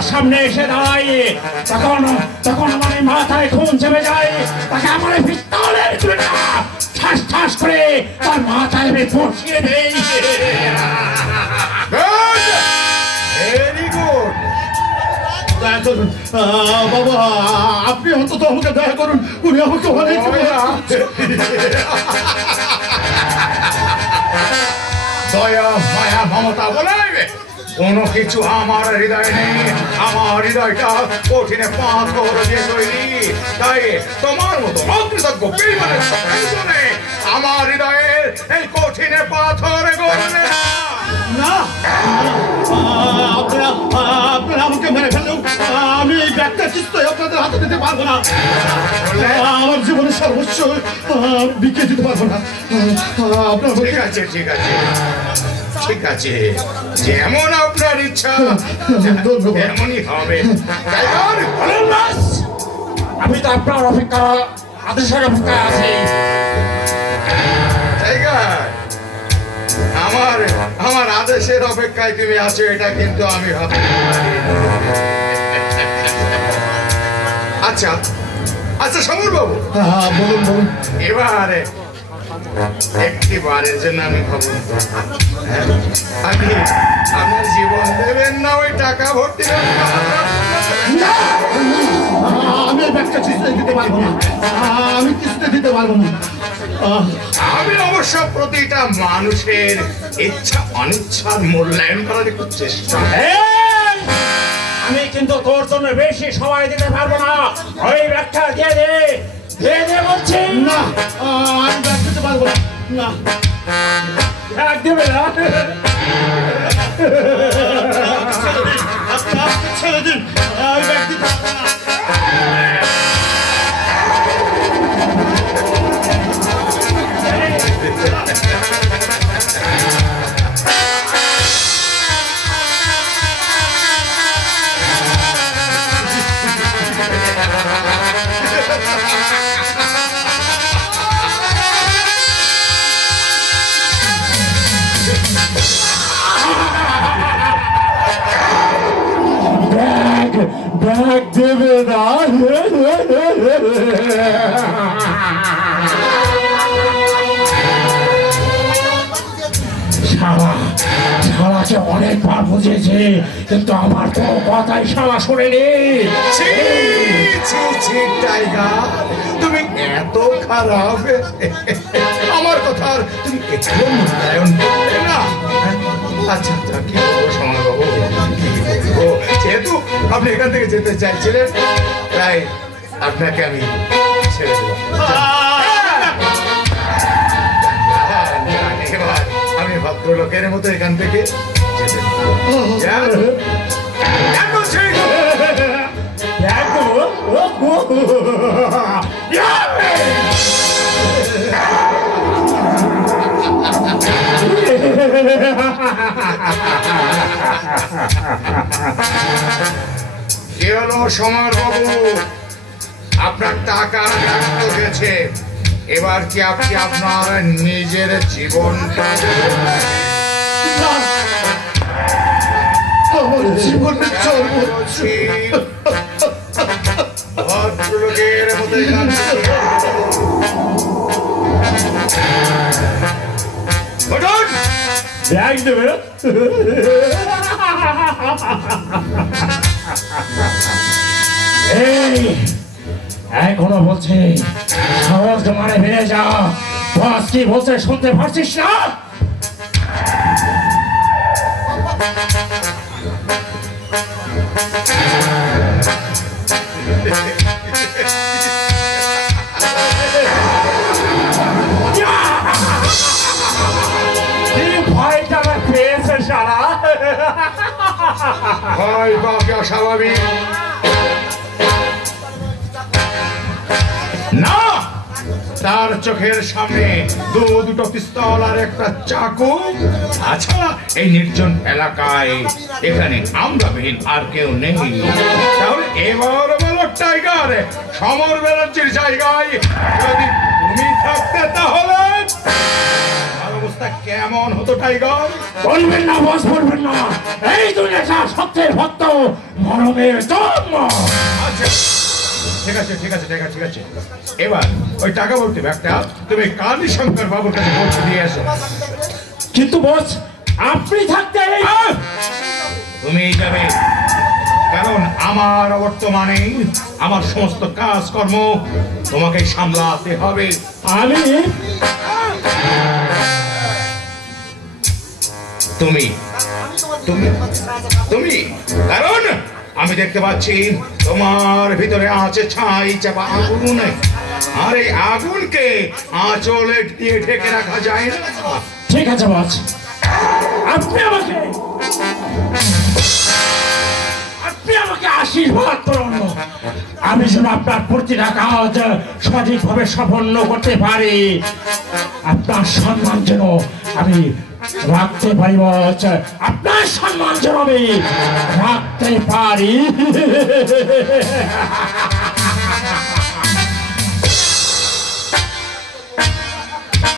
আমার সামনে এসে দাঁড়ায় তখন তখন আমার মাথায় খুন চেপে যায়। তাকে আমার পিস্তলের গুলিটা ঠাস ঠাস করে তার মাথায় আমি বসিয়ে দেই। Very good. বাবা, আপনি অন্তত আমাকে দয়া করুন, উনি আমাকে অনেক দয়া মায়া মমতা বলে কোনো কিছু আমার হৃদয়ে নেই। আমার হৃদয়টা কঠিনে পাথর দিয়ে তৈরি, তাই তোমার মতো অকৃতজ্ঞ বেঈমানের প্রয়োজনে আমার হৃদয়ের এই কঠিনে পাথর গড়লে না। আপনারা আমাকে মেরে ফেললেও আমি এই ব্যাগটা চিস্তই আপনাদের হাতে দিতে পারবো না। আমার জীবনের সর্বোচ্চ বিক্রি দিতে পারবো না। আপনার ঠিক আছে, ঠিক আছে, ঠিক আছে, যেমন আপনার ইচ্ছা তেমনই হবে। আমি তো আপনার অপেক্ষা আদেশের অপেক্ষায় আছি। আমার আমার আদেশের অপেক্ষায় তুমি আছো, এটা কিন্তু আমি ভাবতে পারি। আচ্ছা আচ্ছা সমর বাবু, বলুন বলুন, এবারে একটিবারের জন্য আমি ভাবুন, আপনি আপনার জীবন দেবেন না ওই টাকা ভর্তি? আমি ব্যাগটা কিস্তিতে দিতে পারবো না, আমি কিস্তিতে দিতে পারবো না। আমি অবশ্য প্রতিটা মানুষের ইচ্ছা অনিচ্ছার মূল্যায়ন করার একটু চেষ্টা। আমি কিন্তু তোর জন্য বেশি সময় দিতে পারবো না। ওই ব্যাগটা দিয়ে দে, দিয়ে দে বলছি। না, আমি ব্যাগ দিতে পারবো না। না, ব্যাগ দেবে না? ছেড়ে দিন, আমি ব্যাগ দিতে পারবো না। ব্যাগ দেবে না? শালাকে অনেকবার বুঝেছে, কিন্তু আমার তো কথাই শালা শোনেনি। টাইগার, তুমি এত খারাপ, আমার কথা তুমি একটু মূল্যায়ন করবে না? আচ্ছা আচ্ছা, কি বলবো সমর বাবু, যেহেতু আপনি এখান থেকে যেতে চাইছিলেন তাই আপনাকে আমি ছেড়ে দিলাম। এবার আমি ভদ্রলোকের মতো এখান থেকে যেতে কি হলো সমর বাবু, আপনার টাকা নষ্ট গেছে, এবার কি আপনি আপনার নিজের জীবনটা ভদ্রলোকের মতো ব্যাগ দেবে? এখনো বলছে সহজ মানে ফিরে যা। বস কি বলছে শুনতে পারছিস না? ভয়টা পেয়েছে সারা। ভয় বাকি অস্বাভাবিক না, তার চোখের সামনে দুটো পিস্তল আর একটা চাকু। আচ্ছা, এই নির্জন এলাকায় এখানে আমরাবিহীন আর কেউ নেই, তাহলে এবার বলো টাইগার, সমর ব্যানার্জির জায়গায় যদি তুমি থাকতে তাহলে অবস্থা কেমন হতো টাইগার? বলবেন না বস, বলবেন না। এই দুনিয়া সত্যের ভক্ত ধর্মের জন্ম। আচ্ছা ঠিক আছে ঠিক আছে ঠিক আছে ঠিক আছে, এবার ওই টাকা বলতে ব্যাগটা তুমি কালী শঙ্কর বাবুর কাছে পৌঁছে দিয়ে আসো। কিন্তু বস আপনি থাকতে তুমি যাবে, কারণ আমার বর্তমানে আমার সমস্ত কাজকর্ম তোমাকে সামলাতে হবে। আমি তুমি তুমি তুমি কারণ আমি দেখতে পাচ্ছি তোমার ভিতরে আছে ছাই চাপা আগুন, আর এই আগুনকে আঁচলে দিয়ে ঢেকে রাখা যায় না। ঠিক আছে বস, আপনি আমাকে আশীর্বাদ করুন, আমি যেন আপনার প্রতিটা কাজ সঠিকভাবে সম্পন্ন করতে পারি, আপনার সম্মান যেন আমি রাখতে পারি বস, আপনার সম্মান যেন আমি রাখতে পারি।